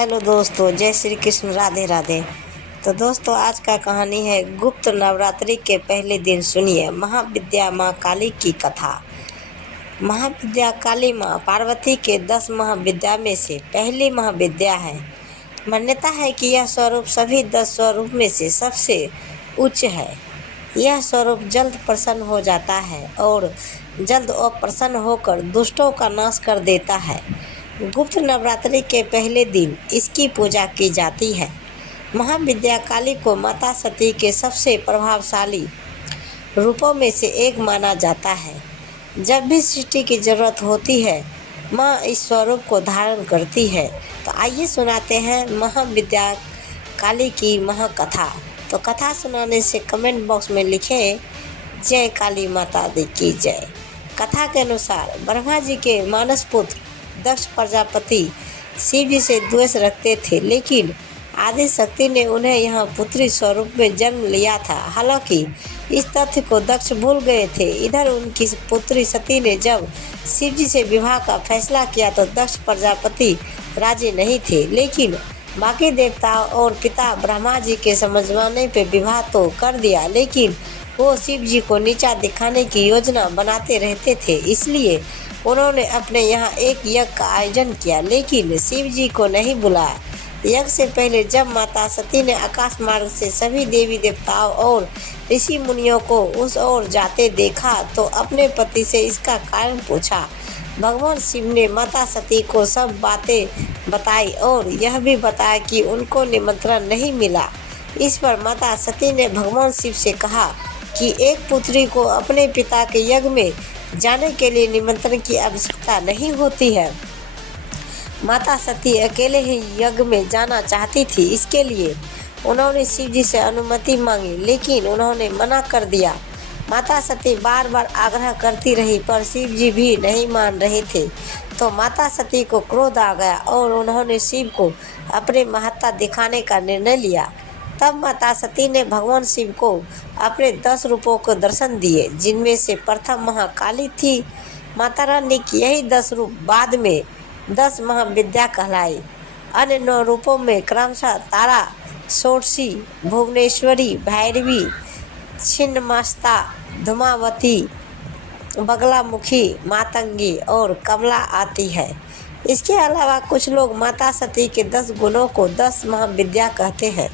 Hello दोस्तों, जय श्री कृष्ण, राधे राधे। तो दोस्तों, आज का कहानी है गुप्त नवरात्रि के पहले दिन। सुनिए महाविद्या माँ काली की कथा। महाविद्या काली माँ पार्वती के 10 महाविद्या में से पहली महाविद्या है। मान्यता है कि यह स्वरूप सभी 10 स्वरूप में से सबसे उच्च है। यह स्वरूप जल्द प्रसन्न हो जाता है और जल्द अप्रसन्न होकर दुष्टों का नाश कर देता है। गुप्त नवरात्रि के पहले दिन इसकी पूजा की जाती है। महाविद्या काली को माता सती के सबसे प्रभावशाली रूपों में से एक माना जाता है। जब भी सृष्टि की जरूरत होती है, माँ इस स्वरूप को धारण करती है। तो आइए सुनाते हैं महाविद्या काली की महाकथा। तो कथा सुनाने से कमेंट बॉक्स में लिखें जय काली माता दी की जय। कथा के अनुसार ब्रह्मा जी के मानस पुत्र दक्ष प्रजापति शिव जी से द्वेष रखते थे, लेकिन आदि शक्ति ने उन्हें यहाँ पुत्री स्वरूप में जन्म लिया था। हालांकि इस तथ्य को दक्ष भूल गए थे। इधर उनकी पुत्री सती ने जब शिव जी से विवाह का फैसला किया तो दक्ष प्रजापति राजी नहीं थे, लेकिन बाकी देवताओं और पिता ब्रह्मा जी के समझाने पे विवाह तो कर दिया। लेकिन वो शिव जी को नीचा दिखाने की योजना बनाते रहते थे, इसलिए उन्होंने अपने यहाँ एक यज्ञ का आयोजन किया, लेकिन शिव जी को नहीं बुलाया। यज्ञ से पहले जब माता सती ने आकाश मार्ग से सभी देवी देवताओं और ऋषि मुनियों को उस ओर जाते देखा तो अपने पति से इसका कारण पूछा। भगवान शिव ने माता सती को सब बातें बताई और यह भी बताया कि उनको निमंत्रण नहीं मिला। इस पर माता सती ने भगवान शिव से कहा कि एक पुत्री को अपने पिता के यज्ञ में जाने के लिए निमंत्रण की आवश्यकता नहीं होती है। माता सती अकेले ही यज्ञ में जाना चाहती थी। इसके लिए उन्होंने शिव जी से अनुमति मांगी, लेकिन उन्होंने मना कर दिया। माता सती बार बार आग्रह करती रही, पर शिव जी भी नहीं मान रहे थे। तो माता सती को क्रोध आ गया और उन्होंने शिव को अपने महत्ता दिखाने का निर्णय लिया। तब माता सती ने भगवान शिव को अपने 10 रूपों को दर्शन दिए, जिनमें से प्रथम महाकाली थी। माता रानी की यही 10 रूप बाद में 10 महाविद्या कहलाई। अन्य 9 रूपों में क्रमशः तारा, षोडशी, भुवनेश्वरी, भैरवी, छिन्नमस्ता, धूमावती, बगलामुखी, मातंगी और कमला आती है। इसके अलावा कुछ लोग माता सती के 10 गुणों को 10 महाविद्या कहते हैं।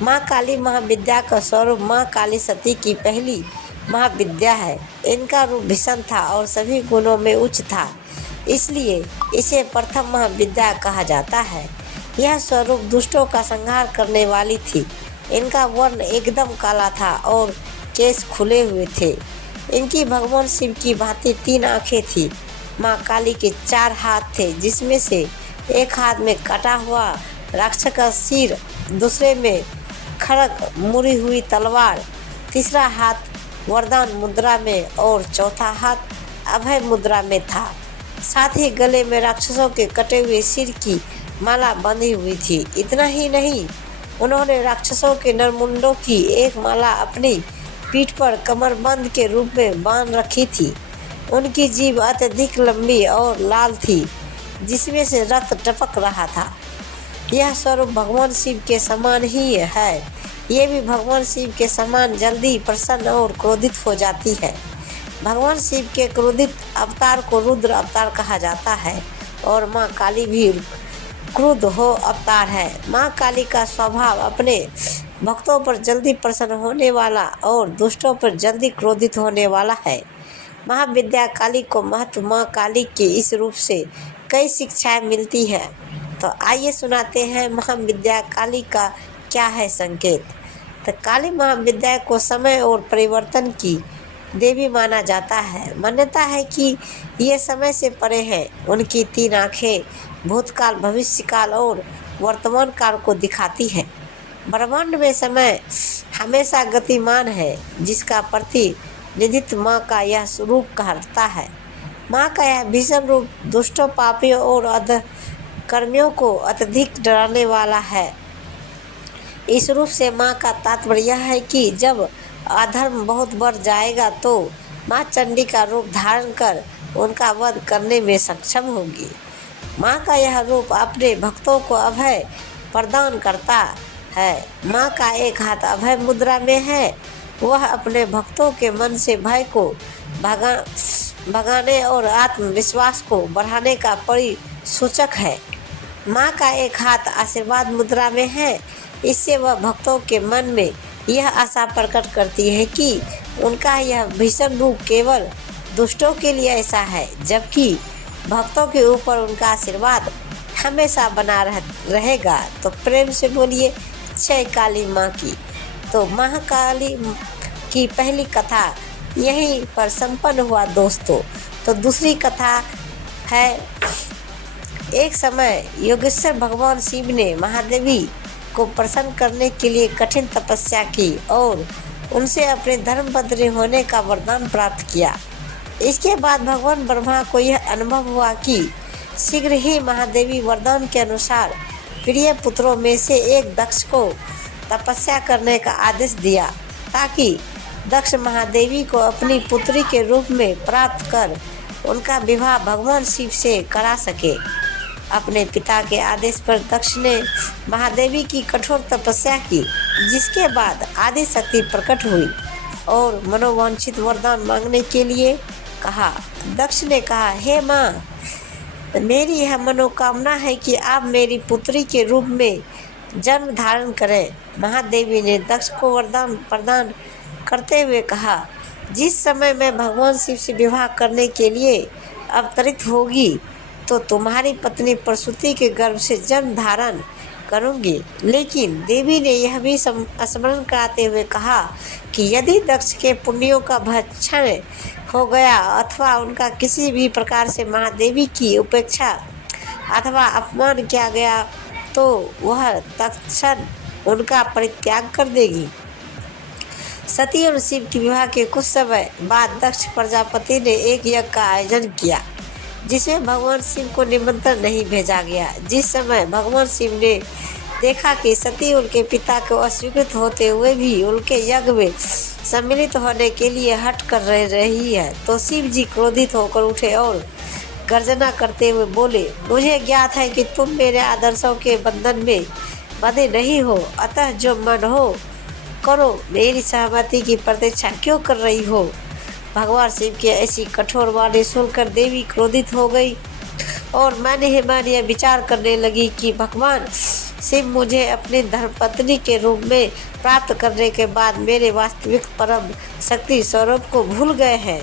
माँ काली महाविद्या का स्वरूप माँ काली सती की पहली महाविद्या है। इनका रूप भीषण था और सभी गुणों में उच्च था, इसलिए इसे प्रथम महाविद्या कहा जाता है। यह स्वरूप दुष्टों का संहार करने वाली थी। इनका वर्ण एकदम काला था और केस खुले हुए थे। इनकी भगवान शिव की भांति 3 आँखें थी। माँ काली के 4 हाथ थे, जिसमें से एक हाथ में कटा हुआ राक्षस का सिर, दूसरे में खड़ग मुड़ी हुई तलवार, तीसरा हाथ वरदान मुद्रा में और चौथा हाथ अभय मुद्रा में था। साथ ही गले में राक्षसों के कटे हुए सिर की माला बंधी हुई थी। इतना ही नहीं, उन्होंने राक्षसों के नरमुंडों की एक माला अपनी पीठ पर कमरबंद के रूप में बांध रखी थी। उनकी जीभ अत्यधिक लंबी और लाल थी, जिसमें से रक्त टपक रहा था। यह स्वरूप भगवान शिव के समान ही है। ये भी भगवान शिव के समान जल्दी प्रसन्न और क्रोधित हो जाती है। भगवान शिव के क्रोधित अवतार को रुद्र अवतार कहा जाता है और माँ काली भी क्रुद्ध हो अवतार है। माँ काली का स्वभाव अपने भक्तों पर जल्दी प्रसन्न होने वाला और दुष्टों पर जल्दी क्रोधित होने वाला है। महाविद्या काली को महत्व माँ काली के इस रूप से कई शिक्षाएं मिलती है। तो आइए सुनाते हैं महाविद्या काली का क्या है संकेत। तो काली महाविद्या को समय और परिवर्तन की देवी माना जाता है। मान्यता है कि ये समय से परे हैं। उनकी 3 आँखें भूतकाल, भविष्यकाल और वर्तमान काल को दिखाती हैं। ब्रह्मांड में समय हमेशा गतिमान है, जिसका प्रतिनिधित्व माँ का यह रूप करता है। माँ का यह भीषण रूप दुष्टों, पापियों और अधर्मियों को अत्यधिक डराने वाला है। इस रूप से माँ का तात्पर्य यह है कि जब अधर्म बहुत बढ़ जाएगा तो माँ चंडी का रूप धारण कर उनका वध करने में सक्षम होगी। माँ का यह रूप अपने भक्तों को अभय प्रदान करता है। माँ का एक हाथ अभय मुद्रा में है। वह अपने भक्तों के मन से भय को भगाने और आत्मविश्वास को बढ़ाने का परिसूचक है। माँ का एक हाथ आशीर्वाद मुद्रा में है। इससे वह भक्तों के मन में यह आशा प्रकट करती है कि उनका यह भीषण रूप केवल दुष्टों के लिए ऐसा है, जबकि भक्तों के ऊपर उनका आशीर्वाद हमेशा बना रहेगा। तो प्रेम से बोलिए जय काली माँ की। तो महाकाली की पहली कथा यहीं पर संपन्न हुआ दोस्तों। तो दूसरी कथा है, एक समय योगेश्वर भगवान शिव ने महादेवी को प्रसन्न करने के लिए कठिन तपस्या की और उनसे अपने धर्म पत्नी होने का वरदान प्राप्त किया। इसके बाद भगवान ब्रह्मा को यह अनुभव हुआ कि शीघ्र ही महादेवी वरदान के अनुसार प्रिय पुत्रों में से एक दक्ष को तपस्या करने का आदेश दिया, ताकि दक्ष महादेवी को अपनी पुत्री के रूप में प्राप्त कर उनका विवाह भगवान शिव से करा सके। अपने पिता के आदेश पर दक्ष ने महादेवी की कठोर तपस्या की, जिसके बाद आदि शक्ति प्रकट हुई और मनोवांछित वरदान मांगने के लिए कहा। दक्ष ने कहा, हे माँ, मेरी यह मनोकामना है कि आप मेरी पुत्री के रूप में जन्म धारण करें। महादेवी ने दक्ष को वरदान प्रदान करते हुए कहा, जिस समय मैं भगवान शिव से विवाह करने के लिए अवतरित होगी तो तुम्हारी पत्नी प्रसूति के गर्भ से जन्म धारण करूंगी। लेकिन देवी ने यह भी स्मरण कराते हुए कहा कि यदि दक्ष के पुण्यों का भक्षण हो गया अथवा उनका किसी भी प्रकार से महादेवी की उपेक्षा अथवा अपमान किया गया तो वह तत्क्षण उनका परित्याग कर देगी। सती और शिव के विवाह के कुछ समय बाद दक्ष प्रजापति ने एक यज्ञ का आयोजन किया, जिसमें भगवान शिव को निमंत्रण नहीं भेजा गया। जिस समय भगवान शिव ने देखा कि सती उनके पिता को अस्वीकृत होते हुए भी उनके यज्ञ में सम्मिलित होने के लिए हट कर रही है, तो शिव जी क्रोधित होकर उठे और गर्जना करते हुए बोले, मुझे ज्ञात है कि तुम मेरे आदर्शों के बंधन में बंधे नहीं हो, अतः जो मन हो करो, मेरी सहमति की प्रतीक्षा क्यों कर रही हो। भगवान शिव की ऐसी कठोर वाणी सुनकर देवी क्रोधित हो गई और मन ही मन यह विचार करने लगी कि भगवान शिव मुझे अपनी धर्मपत्नी के रूप में प्राप्त करने के बाद मेरे वास्तविक परम शक्ति स्वरूप को भूल गए हैं।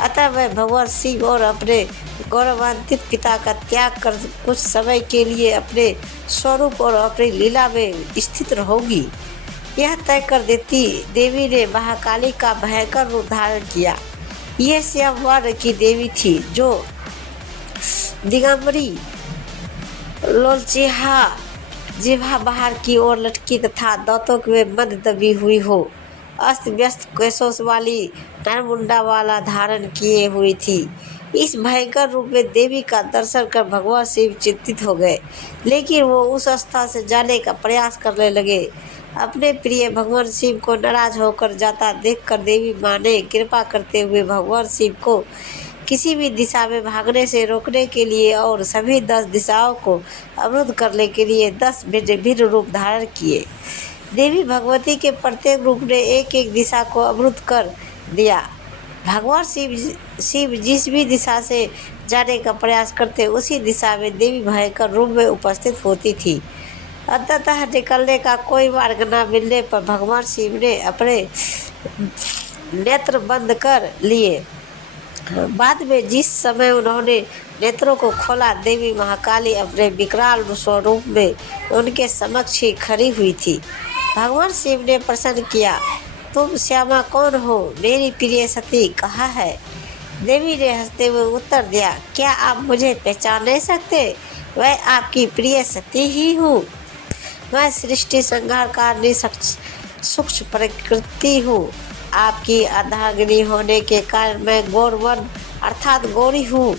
अतः वह भगवान शिव और अपने गौरवान्वित पिता का त्याग कर कुछ समय के लिए अपने स्वरूप और अपनी लीला में स्थित होगी। यह तय कर देती देवी ने महाकाली का भयंकर रूप धारण किया। यह श्याम वर्ण की देवी थी, जो दिगंबरी लोलचिहा जिह्वा बाहर की ओर लटकी तथा दांतों में मद दबी हुई हो, अस्त व्यस्त केशों वाली नरमुंडा वाला धारण किए हुई थी। इस भयंकर रूप में देवी का दर्शन कर भगवान शिव चिंतित हो गए, लेकिन वो उस स्थान से जाने का प्रयास करने लगे। अपने प्रिय भगवान शिव को नाराज होकर जाता देखकर देवी माँ ने कृपा करते हुए भगवान शिव को किसी भी दिशा में भागने से रोकने के लिए और सभी 10 दिशाओं को अवरुद्ध करने के लिए 10 भिन्न रूप धारण किए। देवी भगवती के प्रत्येक रूप ने एक एक दिशा को अवरुद्ध कर दिया। भगवान शिव जिस भी दिशा से जाने का प्रयास करते उसी दिशा में देवी भयंकर रूप में उपस्थित होती थी। अंततः निकलने का कोई मार्ग न मिलने पर भगवान शिव ने अपने नेत्र बंद कर लिए। बाद में जिस समय उन्होंने नेत्रों को खोला, देवी महाकाली अपने विकराल स्वरूप में उनके समक्ष ही खड़ी हुई थी। भगवान शिव ने प्रश्न किया, तुम श्यामा कौन हो, मेरी प्रिय सती कहाँ है। देवी ने हंसते हुए उत्तर दिया, क्या आप मुझे पहचान नहीं सकते, वह आपकी प्रिय सती ही हूँ। मैं सृष्टि संहारकारिणी सूक्ष्म प्रकृति हूँ। आपकी अर्धांगिनी होने के कारण मैं गौरवन अर्थात गौरी हो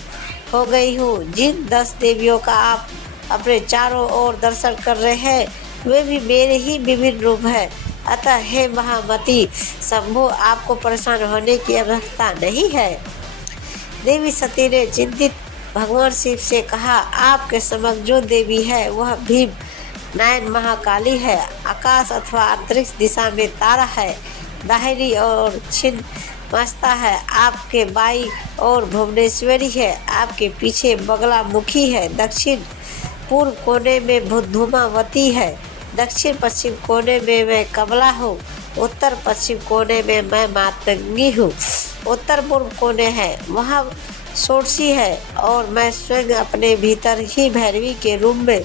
गई हूँ। जिन 10 देवियों का आप अपने चारों ओर दर्शन कर रहे हैं, वे भी मेरे ही विभिन्न रूप हैं। अतः हे महामती शंभो, आपको परेशान होने की आवश्यकता नहीं है। देवी सती ने चिंतित भगवान शिव से कहा, आपके समक्ष जो देवी है वह भीम नयन महाकाली है। आकाश अथवा अंतरिक्ष दिशा में तारा है, दाहिनी ओर छिन्न मस्ता है, आपके बाई और भुवनेश्वरी है, आपके पीछे बगलामुखी है, दक्षिण पूर्व कोने में धूमावती है, दक्षिण पश्चिम कोने में मैं कमला हूँ, उत्तर पश्चिम कोने में मैं मातंगी हूँ, उत्तर पूर्व कोने है वहाँ षोडशी है और मैं स्वयं अपने भीतर ही भैरवी के रूप में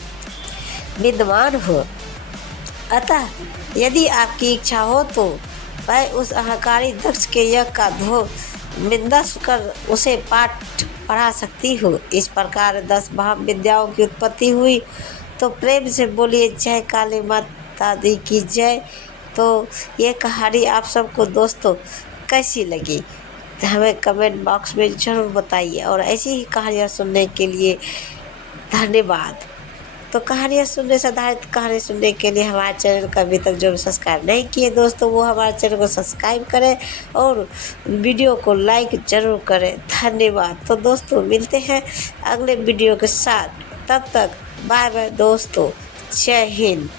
विद्यमान हूँ। अतः यदि आपकी इच्छा हो तो मैं उस अहंकारी दक्ष के यज्ञ का निंदा कर उसे पाठ पढ़ा सकती हूँ। इस प्रकार 10 महाविद्याओं की उत्पत्ति हुई। तो प्रेम से बोलिए जय काली माता दी की जय। तो ये कहानी आप सबको दोस्तों कैसी लगी हमें कमेंट बॉक्स में ज़रूर बताइए, और ऐसी ही कहानियाँ सुनने के लिए धन्यवाद। तो कहानियाँ सुनने से आधारित कहानी सुनने के लिए हमारे चैनल का अभी तक जो सब्सक्राइब नहीं किए दोस्तों, वो हमारे चैनल को सब्सक्राइब करें और वीडियो को लाइक ज़रूर करें। धन्यवाद। तो दोस्तों मिलते हैं अगले वीडियो के साथ, तब तक बाय बाय दोस्तों, जय हिंद।